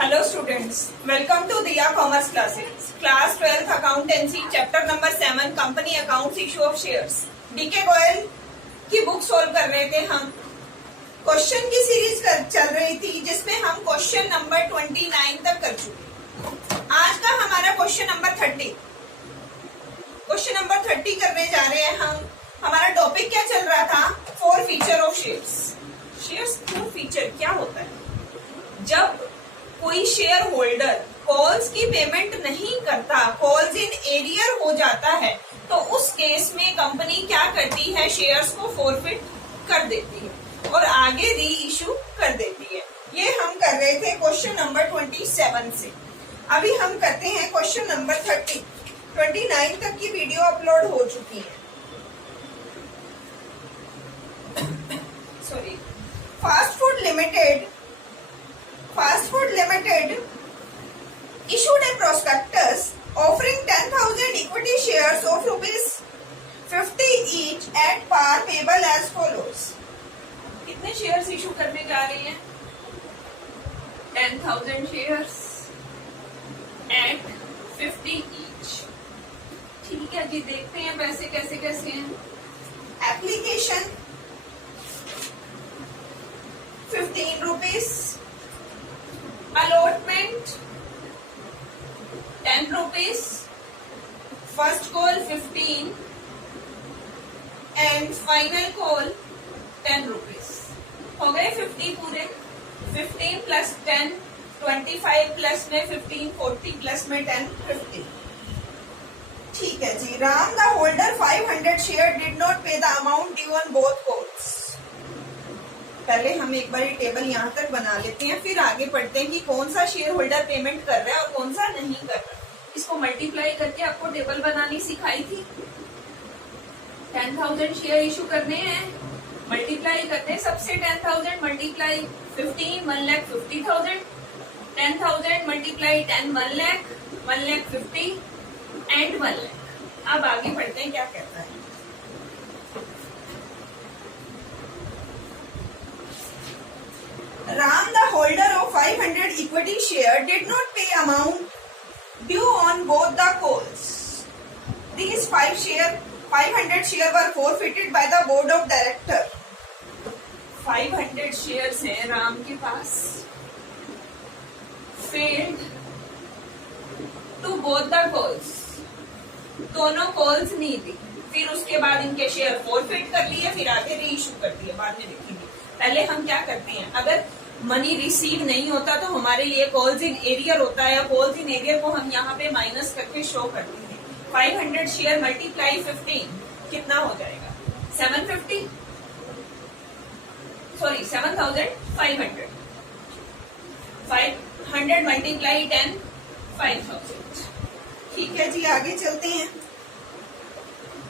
Hello students, welcome to Diya Commerce Classes. Class 12th Accountancy, Chapter number 7, Company Accounts, Issue of Shares. DK Goyal की book solve कर रहे थे हम. Question की series चल रही थी जिसमें हम क्वेश्चन नंबर 29 तक कर चुके. आज का हमारा क्वेश्चन नंबर 30. क्वेश्चन नंबर 30 करने जा रहे हैं हम. हमारा टॉपिक क्या चल रहा था? 4 feature of shares. Shares 4 feature क्या होता है? जब कोई शेयर होल्डर कॉल्स की पेमेंट नहीं करता, कॉल्स इन एरियर हो जाता है, तो उस केस में कंपनी क्या करती है? शेयर्स को फॉरफिट कर देती है और आगे री इशू कर देती है. ये हम कर रहे थे क्वेश्चन नंबर 27 से. अभी हम करते हैं क्वेश्चन नंबर 30. 29 तक की वीडियो अपलोड हो चुकी है. Sorry. Fast food limited issued a prospectus offering 10,000 equity shares of ₹50 each at par payable as follows. कितने शेयर्स इशू करने जा रही हैं? 10,000 शेयर्स at 50 each. ठीक है जी, देखते हैं पैसे कैसे कैसे हैं. Application ₹15, allotment ₹10, first call 15 and final call ₹10. हो गए 50 पूरे. 15 प्लस 10 25 प्लस में 15 40 प्लस में 10 50. ठीक है जी. Ram the holder 500 share did not pay the amount due on both calls. पहले हम एक बार टेबल यहाँ तक बना लेते हैं, फिर आगे पढ़ते हैं कि कौन सा शेयर होल्डर पेमेंट कर रहा है और कौन सा नहीं कर रहा. इसको मल्टीप्लाई करके आपको टेबल बनानी सिखाई थी. 10,000 शेयर इशू करने हैं, मल्टीप्लाई करते हैं सबसे. 10,000 मल्टीप्लाई 15 1,50,000. 10,000 multiply 10 1,00,000 1,50,000 and 1,00,000. अब आगे पढ़ते हैं क्या कहता है. Ram, the holder of 500 equity share, did not pay amount due on both the calls. These 500 share were forfeited by the board of director. 500 shares हैं राम के पास. Failed to both the calls. दोनों कॉल्स नहीं दी. फिर उसके बाद इनके share forfeit कर लिए, फिर आगे री इशू कर दिए. बाद में देखेंगे. पहले हम क्या करते हैं, अगर मनी रिसीव नहीं होता तो हमारे लिए कॉल्स इन एरियर होता है. कॉल्स इन एरियर को हम यहाँ पे माइनस करके शो करते हैं. 500 शेयर मल्टीप्लाई 15 कितना हो जाएगा? 750. सॉरी 7,500. 500 मल्टीप्लाई 10 5,000. ठीक है जी, आगे चलते हैं.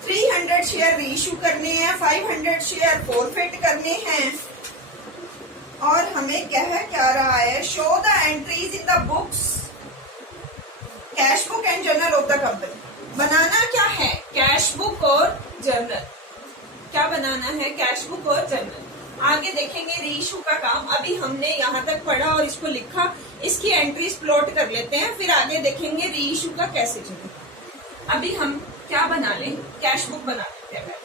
300 शेयर रीइशू करने हैं, 500 शेयर फॉरफिट करने हैं. और हमें क्या रहा है? Show the entries in the books, cash book and journal of the company. बनाना क्या है? कैश बुक और जर्नल. क्या बनाना है? कैश बुक और जर्नल. आगे देखेंगे रीइशू का काम. अभी हमने यहाँ तक पढ़ा और इसको लिखा. इसकी एंट्रीज प्लॉट कर लेते हैं, फिर आगे देखेंगे रीइशू का कैसे चलेगा. अभी हम क्या बना लें? कैश बुक बना लेते हैं.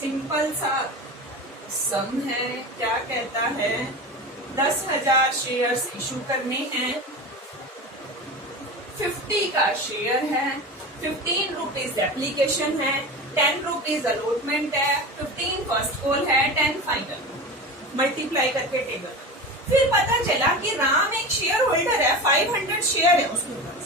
सिंपल सा सम है. क्या कहता है? 10,000 शेयर्स इशू करने हैं. 50 का शेयर है. 15 रुपीज एप्लीकेशन है. 10 रुपीज अलॉटमेंट है. 15 फर्स्ट कॉल है. 10 फाइनल. मल्टीप्लाई करके टेबल. फिर पता चला कि राम एक शेयर होल्डर है. 500 शेयर है उसके पास.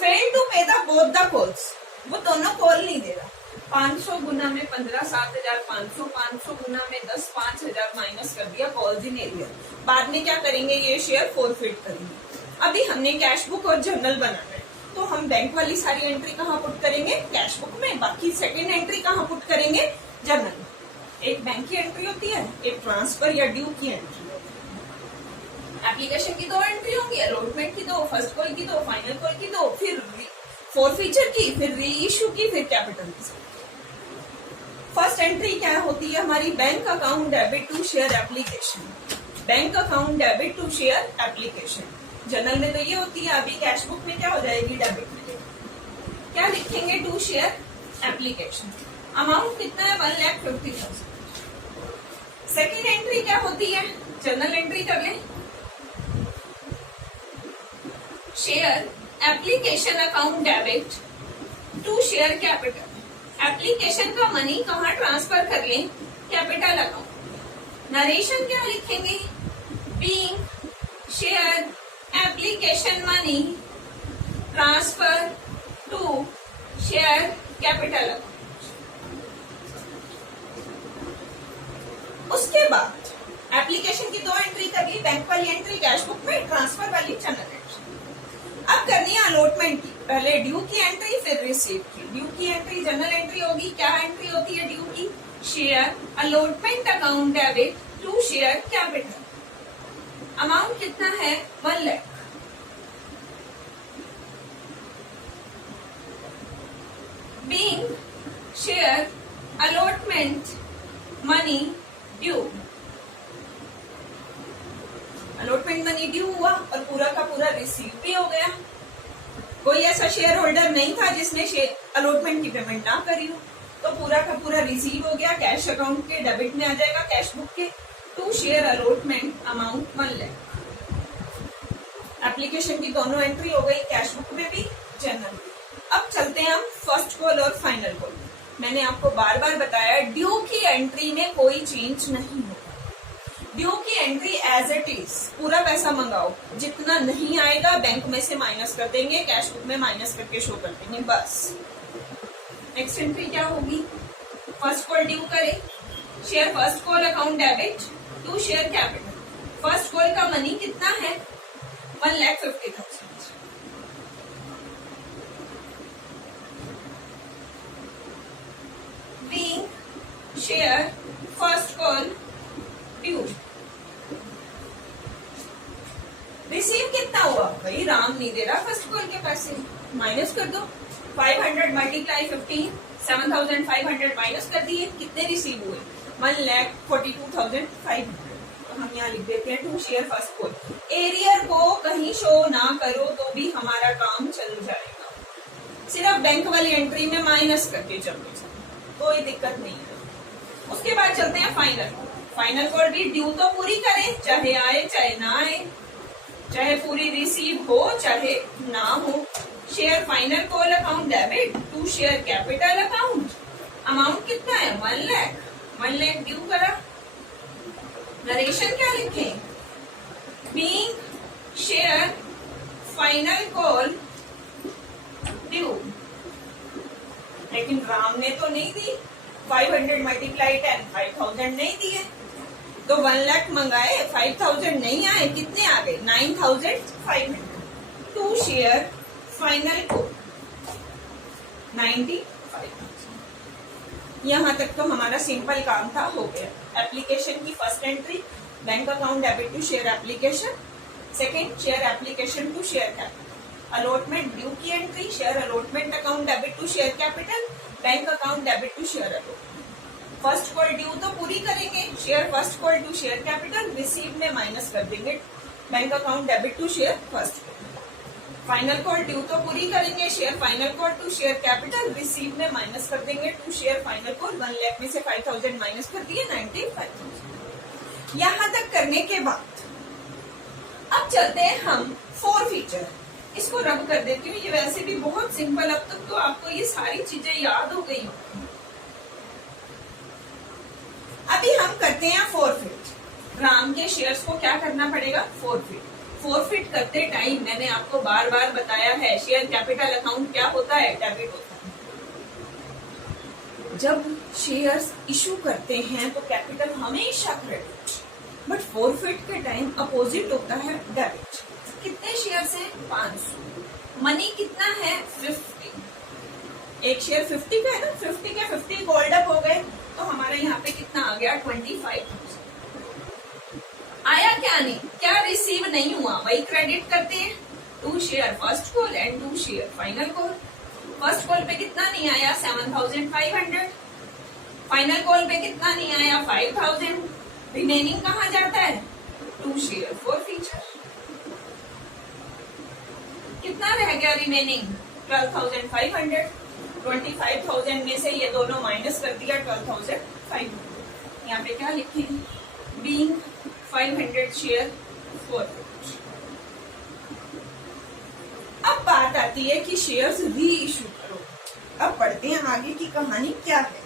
फेल टू पे द बोथ द कॉल्स. वो दोनों कॉल नहीं दे रहा. 500 गुना में 15 7,500. 500 गुना में 10 5,000 माइनस कर दिया कॉल्स इन एरियर. बाद में क्या करेंगे? ये शेयर फॉरफिट करेंगे. अभी हमने कैश बुक और जर्नल बनाना है, तो हम बैंक वाली सारी एंट्री कहाँ पुट करेंगे? कैश बुक में. बाकी सेकेंड एंट्री कहाँ पुट करेंगे? जर्नल में. एक बैंक की एंट्री होती है, एक ट्रांसफर या ड्यू की एंट्री होती है. एप्लीकेशन की 2 एंट्री होंगी, अलॉटमेंट की 2, फर्स्ट कॉल की 2, फाइनल कॉल की 2, फिर फॉरफीचर की, फिर री इशू की, फिर कैपिटल की. फर्स्ट एंट्री क्या होती है हमारी, bank account debit to share application. Bank account debit to share application journal में तो ये होती है, अभी कैश बुक में क्या हो जाएगी, डेबिट में। क्या लिखेंगे, टू शेयर एप्लीकेशन। अमाउंट कितना है, 1,50,000। सेकेंड एंट्री क्या होती है, जनरल एंट्री कर ले, share application account debit to share capital. Application का मनी कहाँ ट्रांसफर कर लें, कैपिटल अकाउंट। नरेशन क्या लिखेंगे, being share application money transfer to share capital account. उसके बाद एप्लीकेशन की 2 एंट्री कर ली, बैंक वाली एंट्री कैश बुक में, ट्रांसफर वाली जनरल एंट्री। अब करनी है अलॉटमेंट की, पहले ड्यू की एंट्री फिर रिसीव की। ड्यू की एंट्री जनरल एंट्री होगी, क्या एंट्री होती है ड्यू की, share allotment account debit to share capital. Amount कितना है, 1 lakh. Being share allotment money due. Allotment money due हुआ और पूरा का पूरा रिसीव भी हो गया। कोई ऐसा शेयर होल्डर नहीं था जिसने अलॉटमेंट की पेमेंट ना करी हो, तो पूरा का पूरा रिसीव हो गया, कैश अकाउंट के डेबिट में आ जाएगा, कैश बुक के। To share allotment amount 1 lakh. Application की दोनों एंट्री हो गई, कैश बुक में भी, जनरल। अब चलते हैं हम फर्स्ट कॉल और फाइनल कॉल। मैंने आपको बार बार बताया ड्यू की एंट्री में कोई चेंज नहीं होगा। ड्यू की एंट्री एज इट इज, पूरा पैसा मंगाओ, जितना नहीं आएगा बैंक में से माइनस कर देंगे, कैश बुक में माइनस करके शो कर देंगे, बस। नेक्स्ट एंट्री क्या होगी, फर्स्ट कॉल ड्यू करे, share first call account debit to share capital. First call का मनी कितना है, 1,50,000। Share first call due. Receive कितना हुआ, भाई राम नहीं दे रहा फर्स्ट कॉल के पैसे, माइनस कर दो। 500 मल्टीप्लाई 15, 7,500 माइनस कर दिए, कितने रिसीव हुए, 1,42,500। तो हम यहाँ लिख देते हैं to share first call. Arrear को कहीं शो ना करो तो भी हमारा काम चल जाएगा, सिर्फ बैंक वाली एंट्री में माइनस करके चलते जाए, कोई दिक्कत नहीं है। उसके बाद चलते हैं फाइनल। फाइनल कॉल भी ड्यू तो पूरी करें, चाहे आए चाहे ना आए, चाहे पूरी रिसीव हो चाहे ना हो। Share final call account debit to share capital account. Amount कितना है, 1 लाख। 1 लाख ड्यू करा। नरेशन क्या लिखे, being share final call due. लेकिन राम ने तो नहीं दी, 500 मल्टीप्लाई 10, 5,000 नहीं दिए, तो 1 लाख मंगाए, 5,000 नहीं आए, कितने आ गए, 9,500। To share final call 95,000। यहां तक तो हमारा सिंपल काम था, हो गया। एप्लीकेशन की first entry, bank account debit to share application. Second, share application to share capital. Allotment due की entry, share allotment account debit to share capital, bank account debit to share allotment. First call due तो पूरी करेंगे, share first call to share capital, receive में minus कर देंगे, bank account debit to share first call. Final call due तो पूरी करेंगे, share final call to share capital, receive में माइनस कर देंगे, to share final call. 1 lakh में से 5,000 माइनस कर दिए, 95,000। यहां तक करने के बाद अब चलते हैं हम फोर फीचर। इसको रब कर देती हूँ, ये वैसे भी बहुत सिंपल, अब तक तो आपको ये सारी चीजें याद हो गई होंगी। अभी हम करते हैं फोरफिट। राम के शेयर्स को क्या करना पड़ेगा, फोरफिट। फोरफिट करते टाइम मैंने आपको बार बार बताया है, शेयर कैपिटल अकाउंट क्या होता है, डेबिट होता है। जब शेयर्स इशू करते हैं तो कैपिटल हमेशा क्रेडिट, बट फोरफिट के टाइम अपोजिट होता है, डेबिट। कितने शेयर्स हैं, 500। मनी कितना है, 50। एक शेयर 50 का है ना, 50 के 50 गोल्ड अप हो गए, तो हमारे यहाँ पे कितना आ गया, 25,000। आया क्या नहीं, क्या रिसीव नहीं हुआ, वही क्रेडिट करते हैं। 2 share first call and 2 share final call. First call पे कितना नहीं आया, 7,500। फाइनल कॉल पे कितना नहीं आया, 5000। रिमेनिंग कहाँ जाता है, 2 शेयर फॉर फीचर। कितना रह गया रिमेनिंग, 12,500। 25,000 में से ये दोनों माइनस कर दिया, 12,500। यहाँ पे क्या लिखे, बीइंग 500 शेयर फॉर फीचर। अब बात आती है कि शेयर्स री इश्यू करो। अब पढ़ते हैं आगे की कहानी क्या है।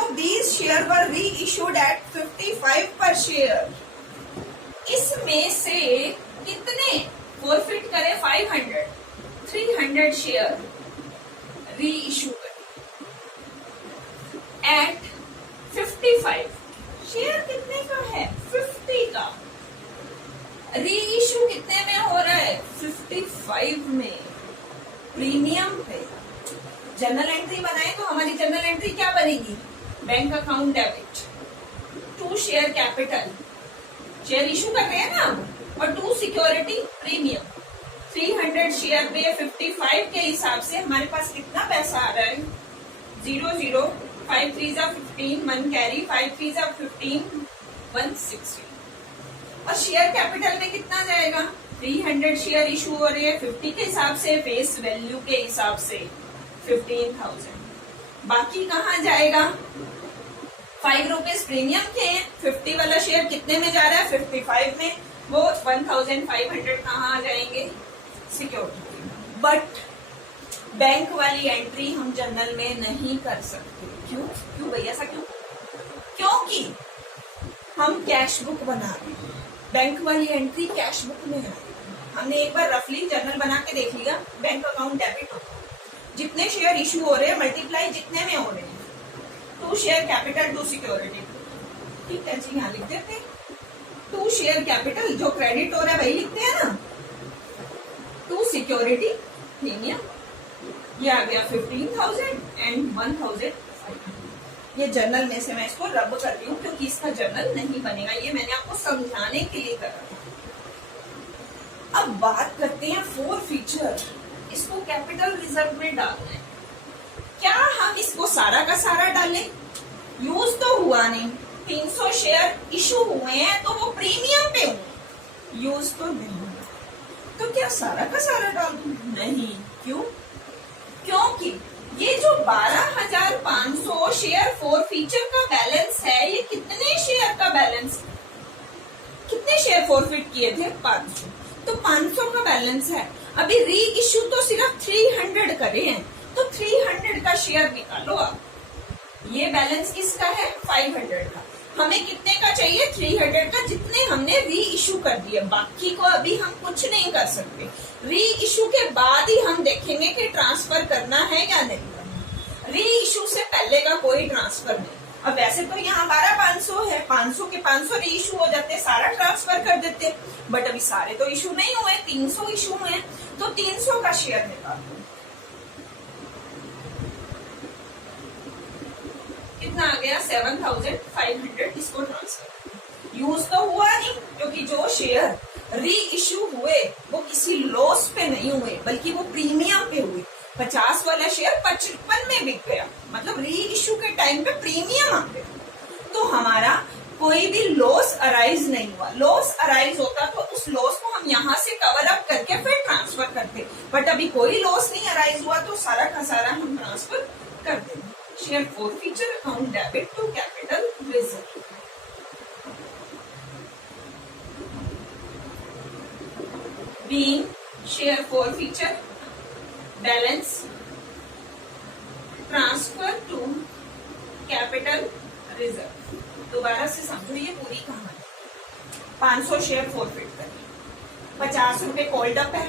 of these share were reissued at 55 per share। इसमें से कितने फॉरफिट करे, 500। 300 शेयर री इशू करे एट 55। शेयर कितने का है, 50 का। री इशू कितने में हो रहा है, 55 में, प्रीमियम पे। जर्नल एंट्री बनाए तो हमारी जर्नल एंट्री क्या बनेगी, bank account debit, 2 share capital, share issue कर रहे हैं ना, और 2 सिक्योरिटी प्रीमियम। 300 शेयर पे 55 के हिसाब से हमारे पास कितना पैसा आ रहा है, 00, 5 3 15, 1 कैरी, 5 3 15, 160। और शेयर कैपिटल में कितना जाएगा, 300 शेयर इशू हो रहे हैं 50 के हिसाब से, फेस वैल्यू के हिसाब से 15,000। बाकी कहाँ जाएगा, 5 रुपीज प्रीमियम के हैं, 50 वाला शेयर कितने में जा रहा है, 55 में, वो 1,500 कहाँ आ जाएंगे, सिक्योरिटी। बट बैंक वाली एंट्री हम जर्नल में नहीं कर सकते। क्यों, क्यों भैया, ऐसा क्यों, क्योंकि हम कैश बुक बना रहे हैं, बैंक वाली एंट्री कैश बुक में है। हमने एक बार रफली जर्नल बना के देख लिया, बैंक अकाउंट डेबिट होता है, जितने शेयर इशू हो रहे हैं मल्टीप्लाई जितने में हो रहे हैं, 2 शेयर कैपिटल 2 सिक्योरिटी। ठीक है जी, यहाँ लिख देते हैं 2 शेयर कैपिटल, जो क्रेडिट हो रहा है वही लिखते हैं ना, 2 सिक्योरिटी प्रीमियम, ये आ गया 15,000 एंड 1,500। ये जर्नल में से मैं इसको रब कर रही हूँ क्योंकि इसका जर्नल नहीं बनेगा, ये मैंने आपको समझाने के लिए करा। अब बात करते हैं फॉर फीचर। इसको कैपिटल रिजर्व में डालना है। क्या हम इसको सारा का सारा डालें, यूज तो हुआ नहीं, 300 शेयर इशू हुए हैं तो वो प्रीमियम पे हुए, यूज तो नहीं हुआ, तो क्या सारा का सारा डाल दूं, नहीं। क्यों, क्योंकि ये जो 12,500 शेयर फॉर फीचर का बैलेंस है, ये कितने शेयर का बैलेंस, कितने शेयर फॉरफिट किए थे, 500, तो 500 का बैलेंस है। अभी री इश्यू तो सिर्फ 300 करे हैं, तो 300 का शेयर निकालो आप। ये बैलेंस किसका है, 500 का। हमें कितने का चाहिए, 300 का, जितने हमने री इश्यू कर दिए। बाकी को अभी हम कुछ नहीं कर सकते, री इश्यू के बाद ही हम देखेंगे कि ट्रांसफर करना है या नहीं करना। री इश्यू से पहले का कोई ट्रांसफर नहीं। अब वैसे तो यहाँ 12,500 है, 500 के 500 री इशू हो जाते, सारा ट्रांसफर कर देते, बट अभी सारे तो इशू नहीं हुए, 300 इशू हुए, तो 300 का शेयर निकालो। कितना आ गया, 7,500। इसको ट्रांसफर, यूज तो हुआ नहीं क्योंकि जो शेयर री इशू हुए वो किसी लॉस पे नहीं हुए, बल्कि वो प्रीमियम पे हुए। 50 वाला शेयर 55 में बिक गया, मतलब री इशू के टाइम पे प्रीमियम आ गया, तो हमारा कोई भी लॉस अराइज नहीं हुआ। लॉस अराइज होता तो उस लॉस को हम यहाँ से कवर अप करके फिर ट्रांसफर करते, बट अभी कोई लॉस नहीं अराइज हुआ, तो सारा का सारा हम ट्रांसफर कर देंगे। Share forfeiture account debit to capital reserve. Being share forfeiture balance transfer to capital reserve. दोबारा से समझो ये पूरी कहानी। 500 शेयर फॉरफिट करिए, 50 रुपए कॉल्ड अप है,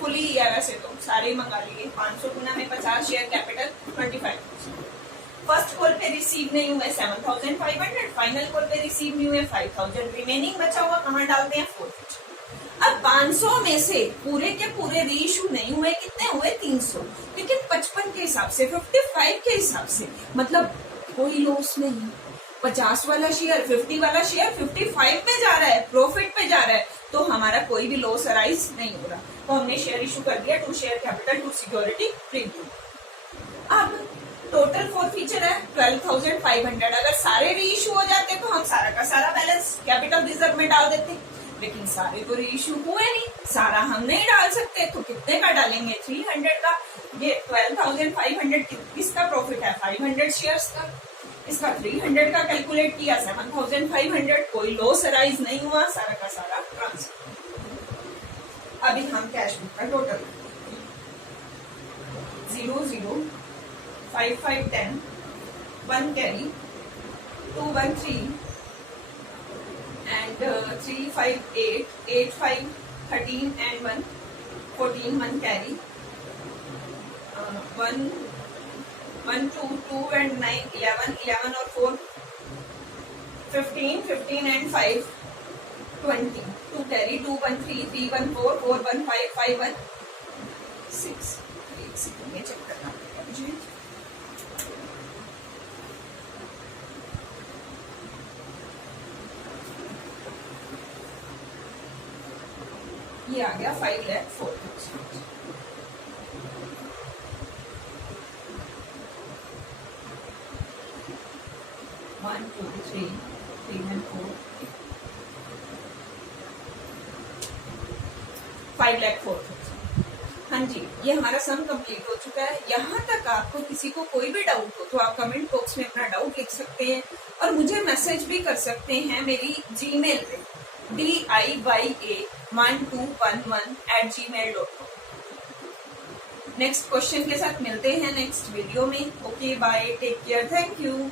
फुली है वैसे तो सारे मंगा लिए। 500 गुना में 50 शेयर कैपिटल 25,000। फर्स्ट कॉल पे रिसीव नहीं हुए 7,500, फाइनल कॉल पे रिसीव नहीं हुए 5,000, रिमेनिंग बचा हुआ कहाँ डालते हैं, फॉरफिट। अब 500 में से पूरे के पूरे री इशू नहीं हुए, कितने हुए, 300, लेकिन 55 के हिसाब से, 55 के हिसाब से, मतलब कोई लॉस नहीं। 50 वाला शेयर 50 वाला शेयर 55 पे जा रहा है, प्रॉफिट पे जा रहा है, तो हमारा कोई भी लॉस अराइज नहीं हो रहा, तो हमने शेयर इशू कर दिया to share capital to security premium. अब टोटल फॉरफीचर है 12,500। अगर सारे री इशू हो जाते तो हम सारा का सारा बैलेंस कैपिटल रिजर्व में डाल देते, लेकिन सारे तो री इशू हुए नहीं, सारा हम नहीं डाल सकते, तो कितने का डालेंगे? 300 का। ये 12,500 किसका प्रॉफिट है? 500 शेयर्स का। इसका 300 का कैलकुलेट किया, 7,500, कोई लॉस अराइज नहीं हुआ, सारा का सारा ट्रांसफर। अभी हम कैश बुक का total 0, 0, 5, 5, 10, 1 carry, 2, 1, 3 and 3, 5, 8, 8, 5, 13 and 1, 14, 1 carry, 1, 1, 2, 2 and 9, 11, 11 और 4, 15, 15 and 5, 20, 2 carry, 2, 1, 3, 3, 1, 4, 4, 1, 5, 5, 1, 6। एक सेकंड में चेक करना पड़ेगा मुझे। ये आ गया 5,04,000। One, two, three, 3 and 4, 5,04,000। हाँ जी, ये हमारा सम कंप्लीट हो चुका है। यहाँ तक आपको किसी को कोई भी डाउट हो तो आप कमेंट बॉक्स में अपना डाउट लिख सकते हैं और मुझे मैसेज भी कर सकते हैं मेरी जीमेल पे diya1211@gmail.com। नेक्स्ट क्वेश्चन के साथ मिलते हैं नेक्स्ट वीडियो में। Okay bye, take care, thank you.